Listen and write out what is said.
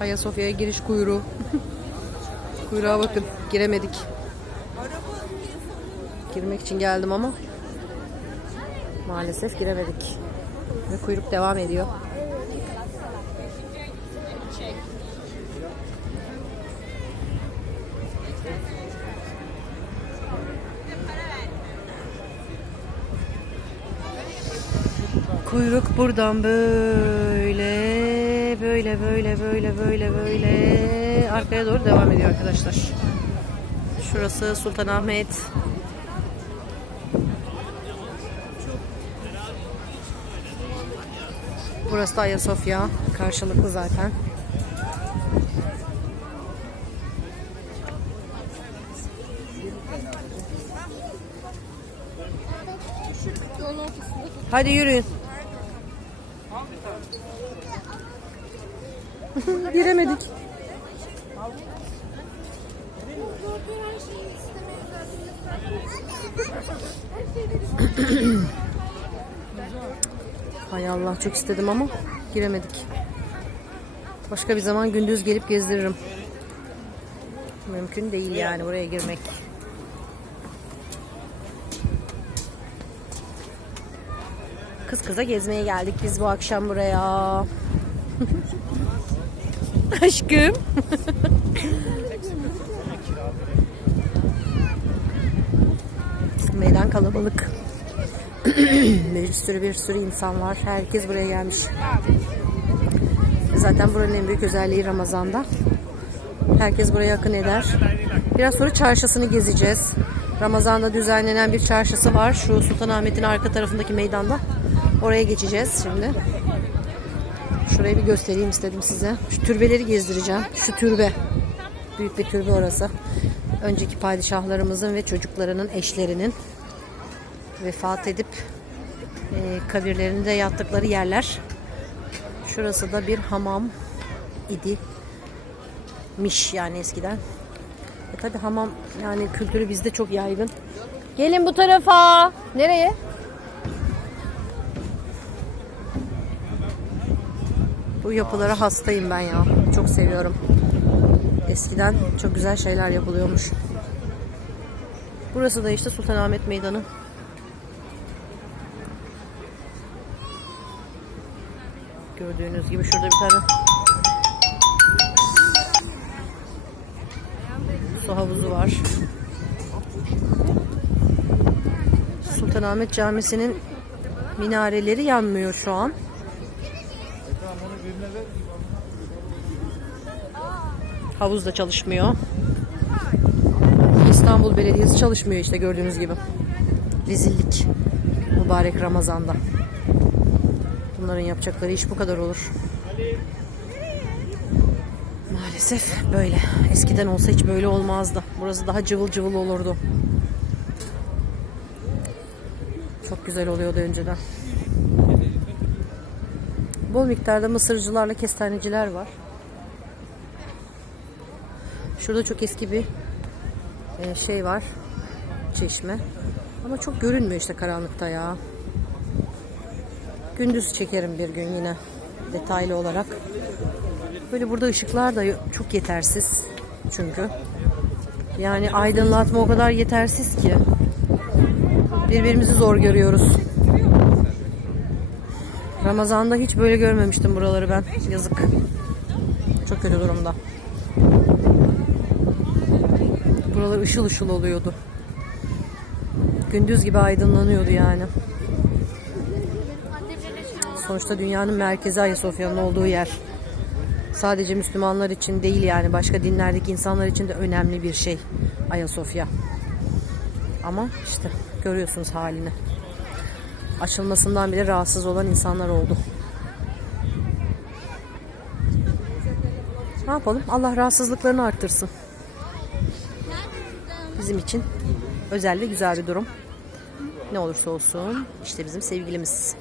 Ayasofya'ya giriş kuyruğu. Kuyruğa bakın. Giremedik. Girmek için geldim ama maalesef giremedik. Ve kuyruk devam ediyor. Kuyruk buradan böyle böyle böyle böyle böyle böyle arkaya doğru devam ediyor arkadaşlar. Şurası Sultanahmet. Burası da Ayasofya. Karşılıklı zaten. Hadi yürüyün. Giremedik. Hay Allah çok istedim ama giremedik. Başka bir zaman gündüz gelip gezdiririm. Mümkün değil yani buraya girmek. Kız kıza gezmeye geldik biz bu akşam buraya. Aşkım. Meydan kalabalık. bir sürü bir sürü insan var. Herkes buraya gelmiş. Zaten buranın en büyük özelliği Ramazan'da. Herkes buraya akın eder. Biraz sonra çarşısını gezeceğiz. Ramazan'da düzenlenen bir çarşısı var. Şu Sultanahmet'in arka tarafındaki meydanda. Oraya geçeceğiz şimdi. Şurayı bir göstereyim istedim size. Şu türbeleri gezdireceğim. Şu türbe. Büyük bir türbe orası. Önceki padişahlarımızın ve çocuklarının eşlerinin vefat edip e, kabirlerinde yattıkları yerler. Şurası da bir hamam idi. Miş yani eskiden. E tabi hamam yani kültürü bizde çok yaygın. Gelin bu tarafa. Nereye? Bu yapılara hastayım ben ya. Çok seviyorum. Eskiden çok güzel şeyler yapılıyormuş. Burası da işte Sultanahmet Meydanı. Gördüğünüz gibi şurada bir tane su havuzu var. Sultanahmet Camisi'nin minareleri yanmıyor şu an. Havuz da çalışmıyor. İstanbul Belediyesi çalışmıyor işte gördüğünüz gibi. Rezillik. Mübarek Ramazan'da. Bunların yapacakları iş bu kadar olur. Maalesef böyle. Eskiden olsa hiç böyle olmazdı. Burası daha cıvıl cıvıl olurdu. Çok güzel oluyordu önceden. Bol miktarda mısırcılarla kestaneciler var. Şurada çok eski bir e, şey var. Çeşme. Ama çok görünmüyor işte karanlıkta ya. Gündüz çekerim bir gün yine detaylı olarak. Böyle burada ışıklar da çok yetersiz çünkü. Yani aydınlatma o kadar yetersiz ki. Birbirimizi zor görüyoruz. Ramazan'da hiç böyle görmemiştim buraları ben. Yazık. Çok kötü durumda. Buralar ışıl ışıl oluyordu. Gündüz gibi aydınlanıyordu yani. Sonuçta dünyanın merkezi Ayasofya'nın olduğu yer. Sadece Müslümanlar için değil yani başka dinlerdeki insanlar için de önemli bir şey Ayasofya. Ama işte görüyorsunuz halini. Açılmasından bile rahatsız olan insanlar oldu. Ne yapalım? Allah rahatsızlıklarını arttırsın. Bizim için özel ve güzel bir durum. Ne olursa olsun işte bizim sevgilimiz.